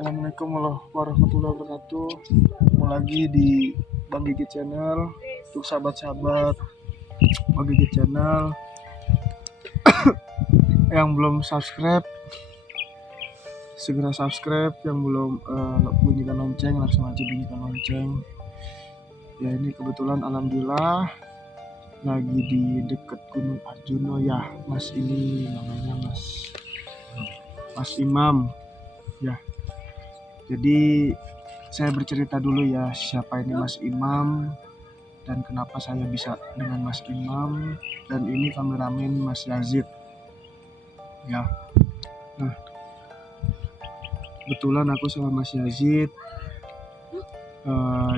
Assalamualaikum warahmatullahi wabarakatuh. Ketemu lagi di Bang Gigi Channel. Untuk sahabat-sahabat Bang Gigi Channel yang belum subscribe, segera subscribe. Yang belum bunyikan lonceng, langsung aja bunyikan lonceng. Ya, ini kebetulan alhamdulillah lagi di dekat Gunung Arjuna ya, Mas. Ini namanya Mas Imam ya. Jadi saya bercerita dulu ya, siapa ini Mas Imam dan kenapa saya bisa dengan Mas Imam. Dan ini kameramen Mas Yazid ya. Nah, kebetulan aku sama Mas Yazid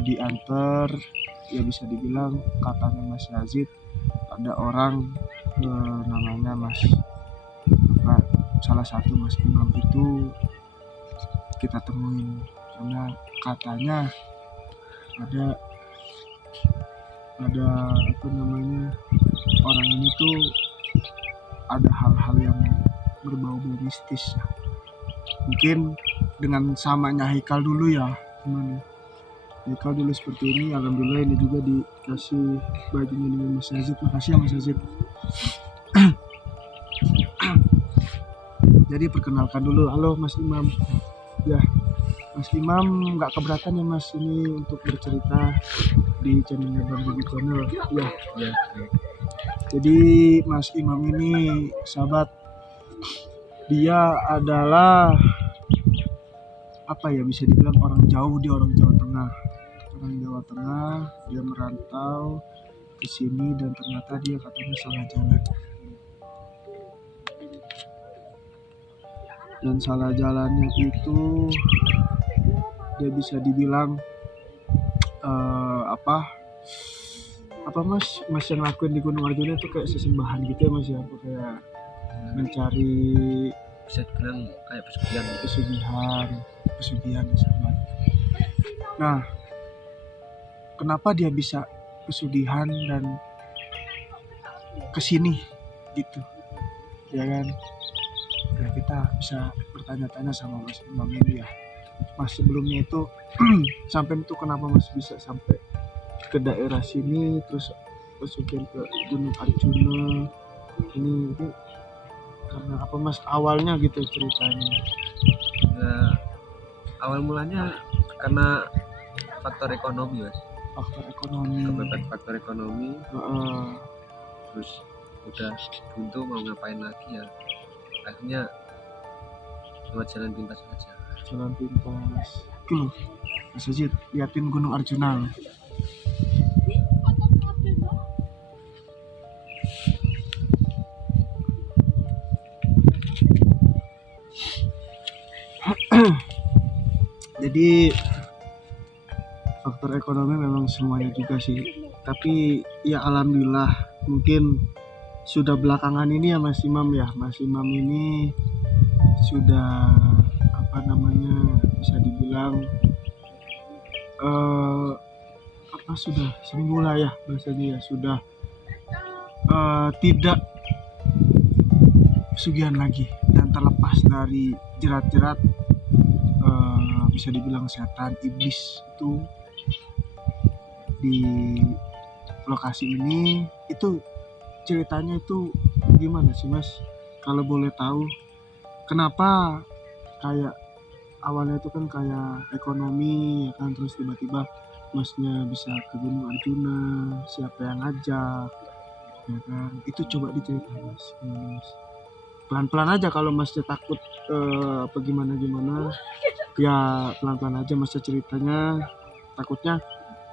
diantar, ya bisa dibilang katanya Mas Yazid ada orang namanya salah satu Mas Imam itu kita temuin, karena katanya ada orang ini tuh ada hal-hal yang berbau-bau mistis ya. Mungkin dengan samanya Haikal dulu ya, gimana? Haikal dulu seperti ini, alhamdulillah ini juga dikasih bajunya dengan Mas Yazid. Makasih ya Mas Yazid. Jadi perkenalkan dulu, halo Mas Imam. Ya, Mas Imam nggak keberatan ya Mas ini untuk bercerita di channelnya Bang Gigi Channel ya. Jadi Mas Imam ini sahabat, dia adalah bisa dibilang orang Jawa Tengah. Orang Jawa Tengah, dia merantau ke sini dan ternyata dia katanya salah jalan. Dan salah jalannya itu dia bisa dibilang Mas yang lakuin di Gunung Arjuna itu kayak sesembahan gitu ya Mas ya, kayak mencari, bisa dibilang kayak pesugihan sahabat. Nah, kenapa dia bisa pesugihan dan kesini gitu ya kan? Ya, kita bisa bertanya-tanya sama Mas Imam ini ya. Mas, sebelumnya itu sampai itu kenapa Mas bisa sampai ke daerah sini, terus pesugihan ke Gunung Arjuna ini itu karena apa Mas, awalnya gitu ceritanya? Ya, awal mulanya karena faktor ekonomi Mas. Faktor ekonomi. Terus udah buntu mau ngapain lagi ya, akhirnya lewat jalan pintas aja. Oke loh Mas Yazid, liatin Gunung Arjuna. Jadi faktor ekonomi memang semuanya juga sih, tapi ya alhamdulillah mungkin sudah belakangan ini ya Mas Imam ini sudah bisa dibilang sudah seminggu lah ya bahasanya ya, sudah tidak pesugihan lagi dan terlepas dari jerat-jerat bisa dibilang setan, iblis itu di lokasi ini. Itu ceritanya itu gimana sih Mas, kalau boleh tahu? Kenapa kayak awalnya itu kan kayak ekonomi ya kan, terus tiba-tiba Masnya bisa ke Gunung Arjuna, siapa yang ngajak ya kan? Itu coba diceritain Mas. Pelan-pelan aja, kalau Masnya takut apa gimana ya pelan-pelan aja Masnya ceritanya. Takutnya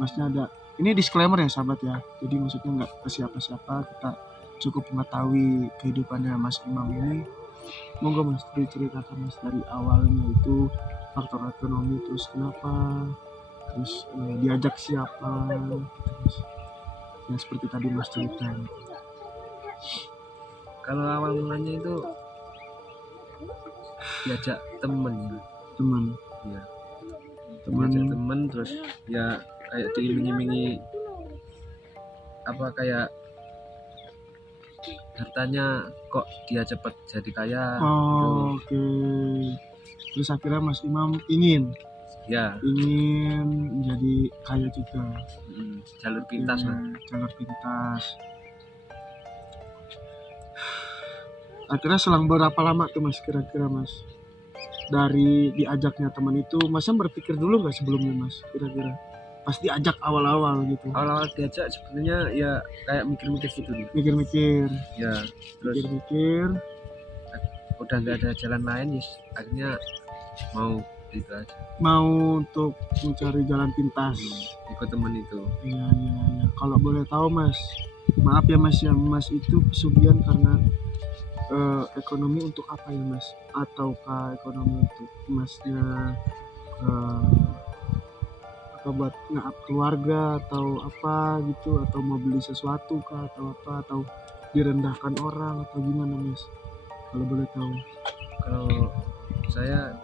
Masnya ada, ini disclaimer ya sahabat ya, jadi maksudnya nggak ke siapa-siapa, kita cukup mengetahui kehidupannya Mas Imam ini. Monggo Mas, diceritakan Mas dari awalnya itu faktor ekonomi, terus kenapa, terus diajak siapa gitu Mas. Ya seperti tadi Mas ceritain. Kalau awal mulanya itu diajak temen ya, diajak temen, terus ya kayak diiming-imingi kayak hartanya kok dia cepet jadi kaya gitu. Oke. Terus akhirnya Mas Imam ingin Ya, menjadi kaya juga. jalur pintas lah. Jalur pintas. Akhirnya selang berapa lama tuh Mas kira-kira Mas? Dari diajaknya teman itu, Mas berpikir dulu nggak sebelumnya Mas kira-kira? Pas diajak awal-awal gitu. Awal-awal diajak sebenarnya ya kayak mikir-mikir gitu nih. Mikir-mikir. Ya, terus Mikir-mikir. udah nggak ada jalan lain, ya akhirnya mau itu aja. Mau untuk mencari jalan pintas. Ikut temen itu. Iya. Kalau boleh tahu Mas, maaf ya Mas, yang Mas itu pesugihan karena ekonomi untuk apa ya Mas? Ataukah ekonomi untuk Masnya apa buat nge-up keluarga atau apa gitu, atau mau beli sesuatu kah atau apa, atau direndahkan orang atau gimana Mas? Kalau boleh tahu. Kalau saya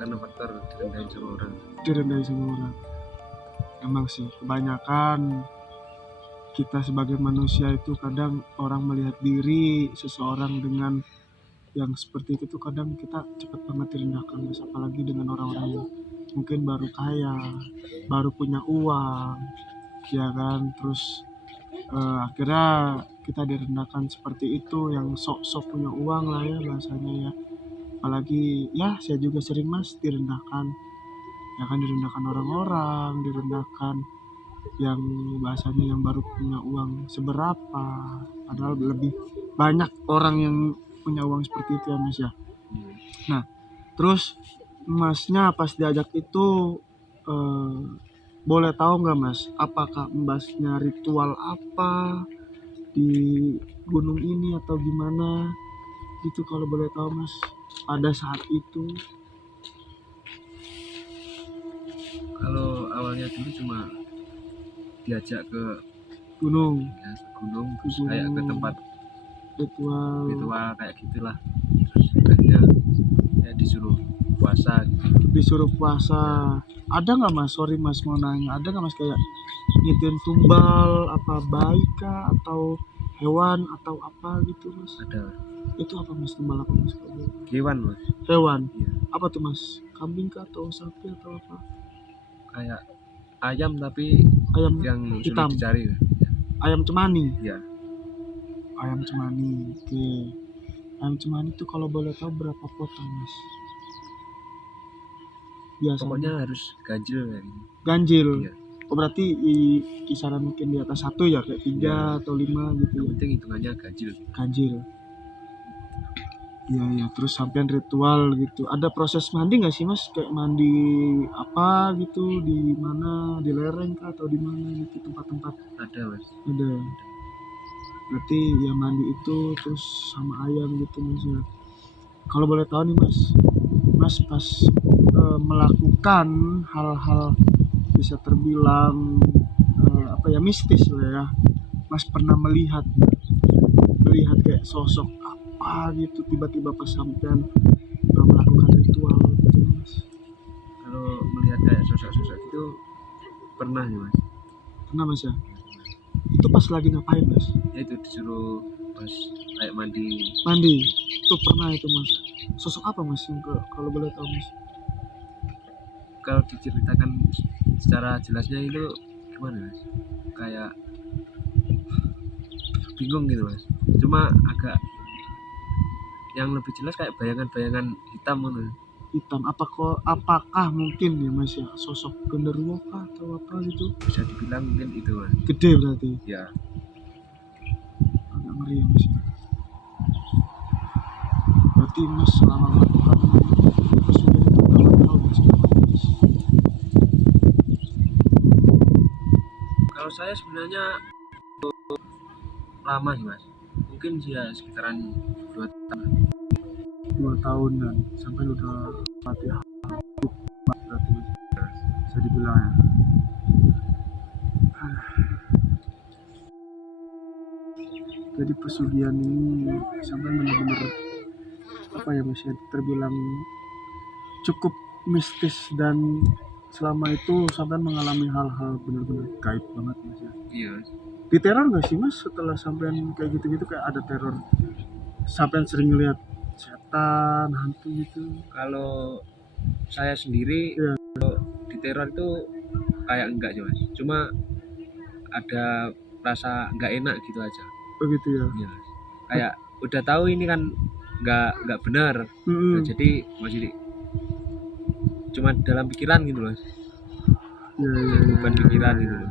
karena faktor direndahin sama orang. Direndahin sama orang. Emang sih kebanyakan kita sebagai manusia itu kadang orang melihat diri seseorang dengan yang seperti itu tuh kadang kita cepat banget direndahkan Mas, apalagi dengan orang-orang yang mungkin baru kaya, baru punya uang, ya kan, terus akhirnya kita direndahkan seperti itu, yang sok-sok punya uang lah ya bahasanya ya. Apalagi ya saya juga sering Mas direndahkan, ya kan, direndahkan orang-orang, direndahkan yang bahasanya yang baru punya uang seberapa, padahal lebih banyak orang yang punya uang seperti itu ya Mas ya. Nah terus Masnya pas diajak itu boleh tahu nggak Mas, apakah Masnya ritual apa di gunung ini atau gimana gitu, kalau boleh tahu Mas pada saat itu? Kalau awalnya dulu cuma diajak ke Gunung, terus kayak ke tempat ritual kayak gitulah. Terus akhirnya ya disuruh puasa gitu. Ada nggak Mas, sorry Mas mau nanya, ada nggak Mas kayak ngitin tumbal apa baik kah atau hewan atau apa gitu Mas? Ada. Itu apa Mas, tumbal apa Mas? Hewan Mas. Hewan. Iya. Apa tuh Mas? Kambing kah atau sapi atau apa? Kayak ayam tapi Ayam yang hitam. sulit dicari. Ayam cemani. Iya. Ayam cemani. Oke. Ayam cemani itu kalau boleh tahu berapa potong Mas? Biasanya. Pokoknya harus ganjil kayak gitu. Ganjil. Iya. Oh berarti kisaran mungkin di atas 1 ya, kayak 3 atau 5 gitu. Yang penting hitungannya ganjil. Iya, terus sampean ritual gitu. Ada proses mandi nggak sih Mas? Kayak mandi apa gitu, di mana, di lereng kah atau di mana gitu tempat-tempat? Ada Mas. Ada. Berarti ya mandi itu terus sama ayam gitu Mas ya. Kalau boleh tahu nih Mas pas melakukan hal-hal bisa terbilang apa ya, mistis lah ya, Mas pernah melihat kayak sosok apa gitu tiba-tiba pas sampean melakukan ritual gitu Mas? Kalau melihat kayak sosok-sosok itu pernah ya Mas. Pernah Mas ya? Itu pas lagi ngapain Mas? Ya itu disuruh pas kayak mandi. Itu pernah itu Mas. Sosok apa Mas yang kalau boleh tahu Mas? Kalau diceritakan secara jelasnya itu gimana Mas? Kayak bingung gitu Mas. Cuma agak yang lebih jelas kayak bayangan-bayangan hitam gitu. Hitam, apakah mungkin ya Mas ya sosok genderuwo kah atau apa gitu? Bisa dibilang mungkin itu Mas. Gede berarti. Ya. Agak ngeri ya Mas. Berarti Mas selama melakukan pesugihan itu berapa tahun Mas? Kalau saya sebenarnya lama sih Mas. Mungkin sih ya sekitaran 2 tahun. 2 tahunan sampai udah mati hidup berarti bisa dibilang ya. Jadi pesugihan ini sampai benar-benar apa ya Mas ya, terbilang cukup mistis, dan selama itu sampai mengalami hal-hal benar-benar gaib banget Mas ya. Iya. Diteror nggak sih Mas setelah sampean kayak gitu-gitu, kayak ada teror, sampean sering lihat setan, hantu gitu? Kalau saya sendiri Iya. diteror itu kayak enggak sih mas, cuma ada rasa nggak enak gitu aja. Begitu ya. Iya, Mas. Kayak udah tahu ini kan nggak benar. Mm-mm. Nah, jadi masih cuma dalam pikiran gitu loh, Iya, iya, jadi iya, beban iya, pikiran iya. gitu loh.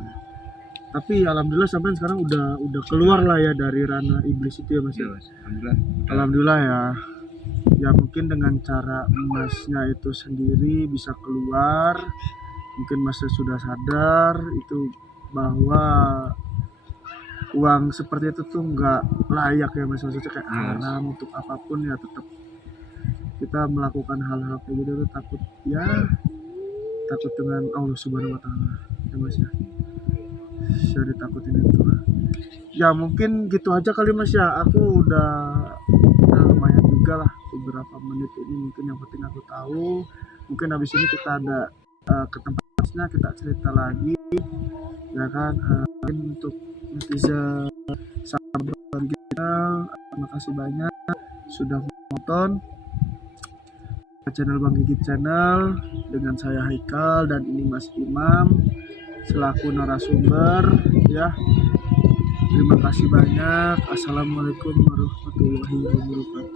Tapi alhamdulillah sampai sekarang udah keluar lah ya dari ranah iblis itu ya mas. Iya mas, alhamdulillah udah. Alhamdulillah ya. Ya mungkin dengan cara masnya itu sendiri bisa keluar, mungkin masnya sudah sadar itu bahwa uang seperti itu tuh nggak layak ya mas, maksudnya kayak Iya, Mas. haram untuk apapun ya, tetap kita melakukan hal-hal kayak gitu tuh takut ya, takut dengan Allah Subhanahu Wa Taala ya mas ya. Saya ditakutin itu. Ya mungkin gitu aja kali mas ya, aku udah lumayan juga lah beberapa menit ini, mungkin yang penting aku tahu. Mungkin habis ini kita ada ke tempatnya, kita cerita lagi ya kan. Mungkin untuk netizen sahabat original, terima kasih banyak sudah menonton channel Bang Gigit Channel dengan saya Haikal dan ini Mas Imam selaku narasumber ya. Terima kasih banyak. Assalamualaikum warahmatullahi wabarakatuh.